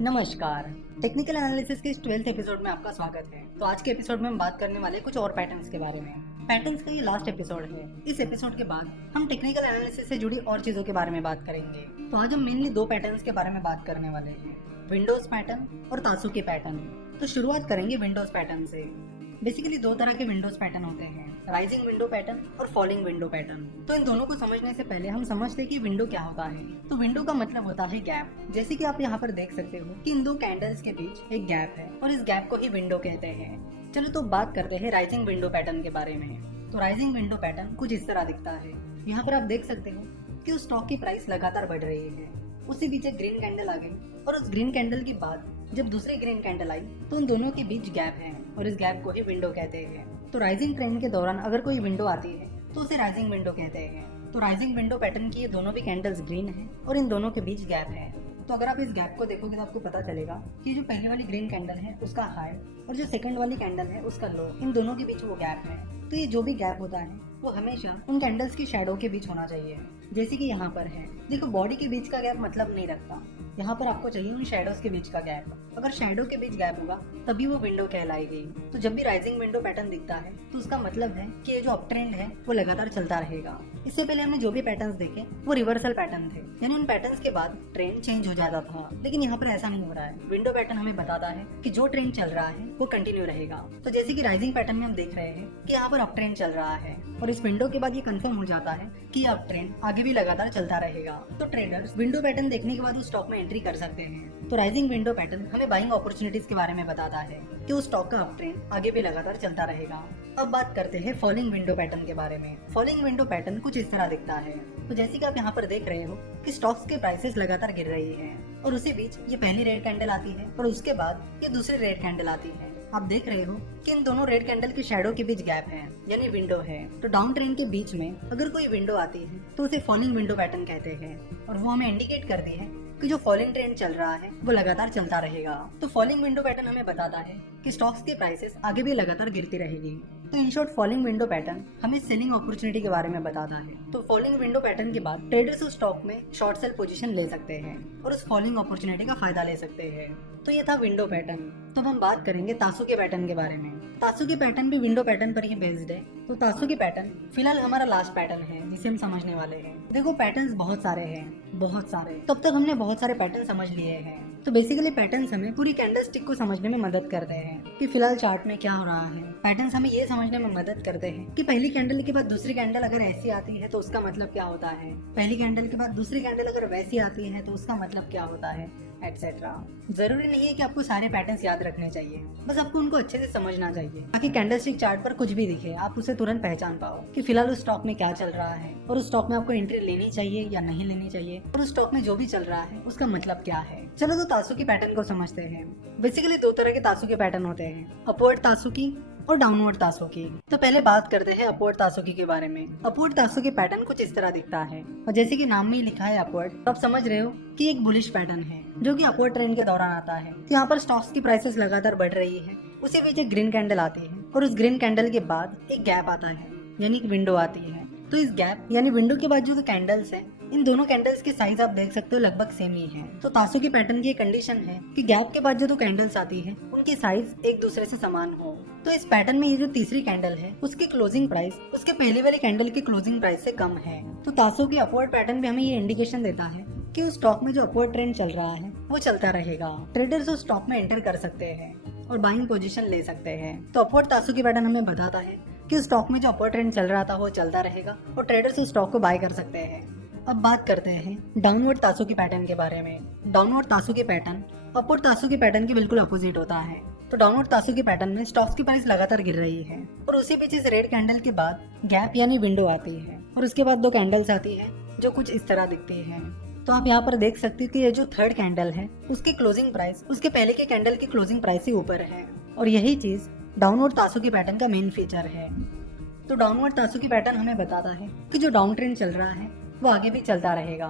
नमस्कार। Technical analysis के इस 12th एपिसोड में आपका स्वागत है। तो आज के एपिसोड में हम बात करने वाले कुछ और पैटर्न्स के बारे में। पैटर्न्स का ये लास्ट एपिसोड है। इस एपिसोड के बाद हम टेक्निकल एनालिसिस से जुड़ी और चीजों के बारे में बात करेंगे। तो आज हम मेनली दो पैटर्न्स के बारे में बात करने वाले हैं, विंडोज पैटर्न और तासुकी पैटर्न। तो शुरुआत करेंगे विंडोज पैटर्न से। बेसिकली दो तरह के विंडोज पैटर्न होते हैं, राइजिंग विंडो पैटर्न और फॉलिंग विंडो पैटर्न। तो इन दोनों को समझने से पहले हम समझते हैं कि विंडो क्या होता है। तो विंडो का मतलब होता है गैप। जैसे कि आप यहाँ पर देख सकते हो कि इन दो कैंडल्स के बीच एक गैप है और इस गैप को ही विंडो कहते हैं। चलो तो बात करते हैं राइजिंग विंडो पैटर्न के बारे में। तो राइजिंग विंडो पैटर्न कुछ इस तरह दिखता है। यहाँ पर आप देख सकते हो कि उस स्टॉक की प्राइस लगातार बढ़ रही है। उसके पीछे ग्रीन कैंडल आ गई और उस ग्रीन कैंडल के बाद जब दूसरी ग्रीन कैंडल आई तो उन दोनों के बीच गैप है और इस गैप को ही विंडो कहते हैं। तो राइजिंग ट्रेंड के दौरान अगर कोई विंडो आती है तो उसे राइजिंग विंडो कहते हैं। तो राइजिंग विंडो पैटर्न की ये दोनों भी कैंडल्स ग्रीन है और इन दोनों के बीच गैप है। तो अगर आप इस गैप को देखोगे तो आपको पता चलेगा कि जो पहले वाली ग्रीन कैंडल है उसका हाई और जो सेकंड वाली कैंडल है उसका लो, इन दोनों के बीच वो गैप है। तो ये जो भी गैप होता है वो हमेशा उन कैंडल्स की शैडो के बीच होना चाहिए। जैसे कि यहाँ पर है, देखो बॉडी के बीच का गैप मतलब नहीं रखता, यहाँ पर आपको चाहिए उन शैडोज के बीच का गैप। अगर शैडो के बीच गैप होगा तभी वो विंडो कहलाएगी। तो जब भी राइजिंग विंडो पैटर्न दिखता है तो उसका मतलब है कि ये जो अप ट्रेंड है वो लगातार चलता रहेगा। इससे पहले हमने जो भी पैटर्न्स देखे वो रिवर्सल पैटर्न थे, यानी उन पैटर्न्स के बाद ट्रेंड चेंज हो जाता था। लेकिन यहाँ पर ऐसा नहीं हो रहा है। विंडो पैटर्न हमें बताता है कि जो ट्रेंड चल रहा है वो कंटिन्यू रहेगा। तो जैसे कि राइजिंग पैटर्न में हम देख रहे हैं कि यहाँ पर अप ट्रेंड चल रहा है और इस विंडो के बाद ये कंफर्म हो जाता है कि अप ट्रेंड आगे भी लगातार चलता रहेगा। तो ट्रेडर्स विंडो पैटर्न देखने के बाद उस स्टॉक में एंट्री कर सकते हैं। तो राइजिंग विंडो पैटर्न हमें बाइंग अपॉर्चुनिटीज के बारे में बताता है कि उस स्टॉक का अप ट्रेंड आगे भी लगातार चलता रहेगा। अब बात करते हैं फॉलिंग विंडो पैटर्न के बारे में। फॉलिंग विंडो पैटर्न कुछ इस तरह दिखता है। तो जैसे कि आप यहाँ पर देख रहे हो कि स्टॉक्स के प्राइसेस लगातार गिर रही है और उसी बीच ये पहली रेड कैंडल आती है और उसके बाद ये दूसरी रेड कैंडल आती है। आप देख रहे हो कि इन दोनों रेड कैंडल की शैडो के बीच गैप है, यानी विंडो है। तो डाउन ट्रेंड के बीच में अगर कोई विंडो आती है तो उसे फॉलिंग विंडो पैटर्न कहते हैं और वो हमें इंडिकेट करती है कि जो फॉलिंग ट्रेंड चल रहा है वो लगातार चलता रहेगा। तो फॉलिंग विंडो पैटर्न हमें बताता है कि स्टॉक्स की प्राइसेस आगे भी लगातार गिरती रहेगी। तो in short falling window pattern हमें सेलिंग अपॉर्चुनिटी के बारे में बताता है। तो फॉलिंग विंडो पैटर्न के बाद ट्रेडर्स उस स्टॉक में शॉर्ट सेल पोजीशन ले सकते हैं और उस फॉलिंग अपॉर्चुनिटी का फायदा ले सकते हैं। तो ये था विंडो पैटर्न। तो हम बात करेंगे तासुकी पैटर्न के बारे में। तासुकी पैटर्न भी विंडो पैटर्न पर ही बेस्ड है। तो तासुकी पैटर्न फिलहाल हमारा लास्ट पैटर्न है जिसे हम समझने वाले हैं। देखो पैटर्न्स बहुत सारे हैं, बहुत सारे। तब तक हमने बहुत सारे पैटर्न समझ लिए हैं। तो बेसिकली पैटर्न्स हमें पूरी कैंडल स्टिक को समझने में मदद करते हैं कि फिलहाल चार्ट में क्या हो रहा है। पैटर्न्स हमें ये समझने में मदद करते हैं कि पहली कैंडल के बाद दूसरी कैंडल अगर ऐसी आती है तो उसका मतलब क्या होता है, पहली कैंडल के बाद दूसरी कैंडल अगर वैसी आती है तो उसका मतलब क्या होता है, एक्सेट्रा। जरूरी नहीं है कि आपको सारे पैटर्न्स याद रखने चाहिए, बस आपको उनको अच्छे से समझना चाहिए ताकि कैंडलस्टिक चार्ट पर कुछ भी दिखे आप उसे तुरंत पहचान पाओ कि फिलहाल उस स्टॉक में क्या चल रहा है और उस स्टॉक में आपको एंट्री लेनी चाहिए या नहीं लेनी चाहिए और उस स्टॉक में जो भी चल रहा है उसका मतलब क्या है। चलो तो तासुकी पैटर्न को समझते हैं। बेसिकली दो तरह के तासुकी पैटर्न होते हैं, अपवर्ड तासुकी और डाउनवर्ड तासुकी। तो पहले बात करते हैं अपवर्ड तासुकी के बारे में। अपवर्ड तासुकी पैटर्न कुछ इस तरह दिखता है और जैसे कि नाम में ही लिखा है अपवर्ड, तो आप समझ रहे हो कि एक बुलिश पैटर्न है जो कि अपवर्ड ट्रेंड के दौरान आता है। तो यहाँ पर स्टॉक्स की प्राइसेस लगातार बढ़ रही है, उसी बीच एक ग्रीन कैंडल आती है और उस ग्रीन कैंडल के बाद एक गैप आता है, यानी एक विंडो आती है। तो इस गैप यानी विंडो के बाद जो कैंडल्स है, इन दोनों कैंडल्स के साइज आप देख सकते हो लगभग सेम ही है। तो तासुकी पैटर्न की कंडीशन है कि गैप के बाद जो दो कैंडल्स आती है उनकी साइज एक दूसरे से समान हो। तो इस पैटर्न में ये जो तीसरी कैंडल है उसकी क्लोजिंग प्राइस उसके पहले वाली कैंडल की क्लोजिंग प्राइस से कम है। तो तासुकी अपवर्ड पैटर्न भी हमें ये इंडिकेशन देता है कि उस स्टॉक में जो अपवर्ड ट्रेंड चल रहा है वो चलता रहेगा। ट्रेडर्स उस स्टॉक में एंटर कर सकते हैं और बाइंग पोजीशन ले सकते हैं। तो अपवर्ड तासुकी पैटर्न हमें बताता है कि उस स्टॉक में जो अपवर्ड ट्रेंड चल रहा था वो चलता रहेगा और ट्रेडर्स उस स्टॉक को बाय कर सकते हैं। अब बात करते हैं डाउनवर्ड तासुकी पैटर्न के बारे में। डाउनवर्ड तासुकी पैटर्न अपवर्ड तासुकी पैटर्न के बिल्कुल अपोजिट होता है। तो डाउनवर्ड तासुकी पैटर्न में स्टॉक्स की प्राइस लगातार गिर रही है और उसी बीच इस रेड कैंडल के बाद गैप यानी विंडो आती है और उसके बाद दो कैंडल्स आती है जो कुछ इस तरह दिखती है। तो आप यहाँ पर देख सकते हो कि ये जो थर्ड कैंडल है उसकी क्लोजिंग प्राइस उसके पहले के कैंडल की क्लोजिंग प्राइस से ऊपर है और यही चीज डाउनवर्ड तासुकी पैटर्न का मेन फीचर है। तो डाउनवर्ड तासुकी पैटर्न हमें बताता है कि जो डाउन ट्रेंड चल रहा है वो आगे भी चलता रहेगा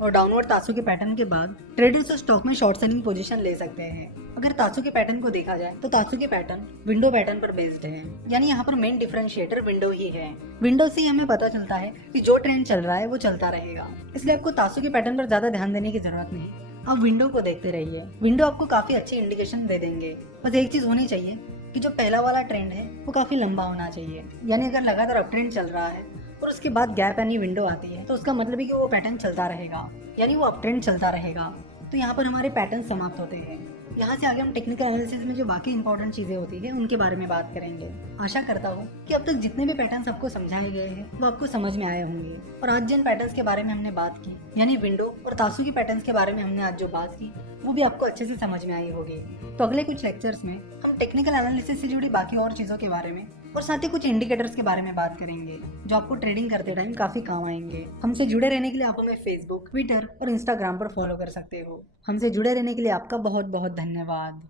और डाउनवर्ड तासुकी पैटर्न के बाद ट्रेडर्स उस स्टॉक में शॉर्ट सेलिंग पोजीशन ले सकते हैं। अगर तासुकी पैटर्न को देखा जाए तो तासुकी पैटर्न विंडो पैटर्न पर बेस्ड है, यानी यहाँ पर मेन डिफरेंशिएटर विंडो ही है। विंडो से हमें पता चलता है कि जो ट्रेंड चल रहा है वो चलता रहेगा, इसलिए आपको तासुकी पैटर्न पर ज्यादा ध्यान देने की जरूरत नहीं। आप विंडो को देखते रहिए, विंडो आपको काफी अच्छी इंडिकेशन दे देंगे। बस एक चीज होनी चाहिए कि जो पहला वाला ट्रेंड है वो काफी लंबा होना चाहिए, यानी अगर लगातार अप ट्रेंड चल रहा है और उसके बाद गैप यानी विंडो आती है तो उसका मतलब है कि वो पैटर्न चलता रहेगा, यानी वो अप ट्रेंड चलता रहेगा। तो यहाँ पर हमारे पैटर्न समाप्त होते हैं। यहाँ से आगे हम टेक्निकल एनालिसिस में जो बाकी इंपॉर्टेंट चीजें होती है उनके बारे में बात करेंगे। आशा करता हूँ कि अब तक जितने भी पैटर्न्स आपको समझाए गए हैं वो आपको समझ में आए होंगे। और आज जिन पैटर्न्स के बारे में हमने बात की, यानी विंडो और तासु की पैटर्न्स के बारे में हमने आज जो बात की, वो भी आपको अच्छे से समझ में आई होगी। तो अगले कुछ लेक्चर्स में हम टेक्निकल एनालिसिस से जुड़ी बाकी और चीज़ों के बारे में और साथ ही कुछ इंडिकेटर्स के बारे में बात करेंगे जो आपको ट्रेडिंग करते टाइम काफी काम आएंगे। हमसे जुड़े रहने के लिए आप हमें फेसबुक, ट्विटर और इंस्टाग्राम पर फॉलो कर सकते हो। हमसे जुड़े रहने के लिए आपका बहुत बहुत धन्यवाद।